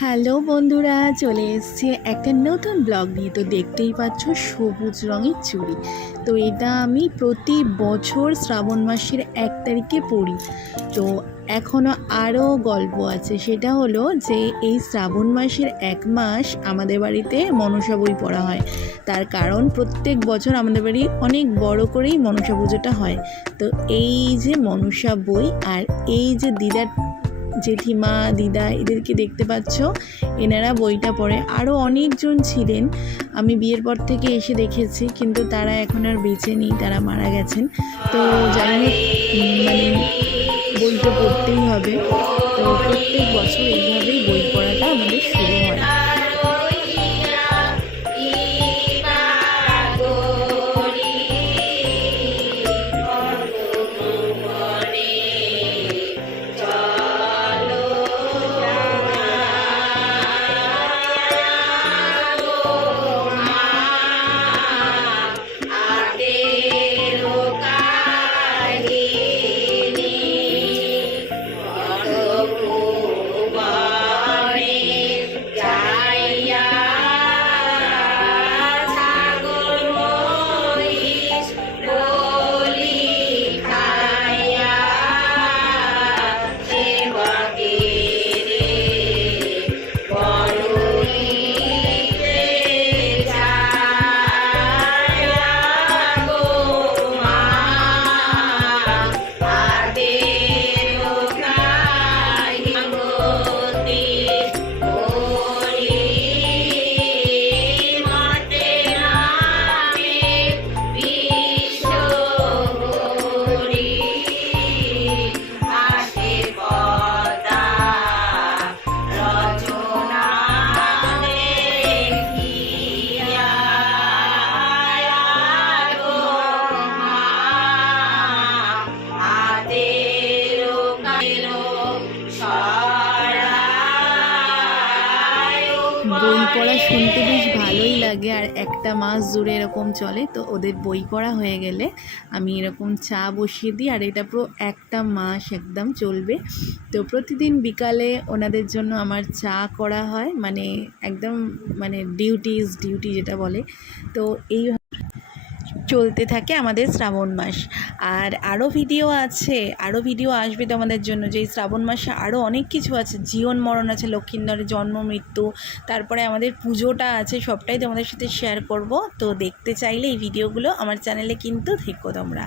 Hello বন্ধুরা, চলে এসছে একটা নতুন ব্লগ নিয়ে। তো দেখতেই পাচ্ছ সবুজ রঙের চুড়ি। তো এটা আমি প্রতি বছর শ্রাবণ মাসের এক তারিখে পড়ি তো এখনও আরও গল্প আছে। সেটা হলো যে এই শ্রাবণ মাসের এক মাস আমাদের বাড়িতে মনসা বই পড়া হয়। তার কারণ প্রত্যেক বছর আমাদের বাড়ি অনেক বড় করেই মনসা পুজোটা হয়। তো এই যে মনসা বই আর এই যে দিদার জেঠিমা, দিদা এদেরকে দেখতে পাচ্ছ। এনারা বইটা পড়ে। আরও অনেকজন ছিলেন। আমি বিয়ের পর থেকে এসে দেখেছি, কিন্তু তারা এখন আর বেঁচে নেই, তারা মারা গেছেন। তো যাই হোক মানে বইটা পড়তেই হবে। তো প্রত্যেক বছর এইভাবেই বই বই পড়া শুনতে বেশ ভালোই লাগে, আর একটা মাস জুড়ে এরকম চলে, তো ওদের বই পড়া হয়ে গেলে আমি এরকম চা বসিয়ে দিই, আর এটা পুরো একটা মাস একদম চলবে। তো প্রতিদিন বিকালে ওনাদের জন্য আমার চা করা হয় মানে একদম মানে ডিউটিস ডিউটি যেটা বলে। তো এই চলতে থাকে আমাদের শ্রাবণ মাস। আর আরও ভিডিও আছে আরও ভিডিও আসবে তোমাদের জন্য। যে শ্রাবণ মাসে আরও অনেক কিছু আছে। জীবন মরণ আছে লক্ষ্মীন্দরের জন্ম, মৃত্যু, তারপরে আমাদের পুজোটা আছে, সবটাই তোমাদের সাথে শেয়ার করব। তো দেখতে চাইলে এই ভিডিওগুলো আমার চ্যানেলে কিন্তু থেকো তোমরা।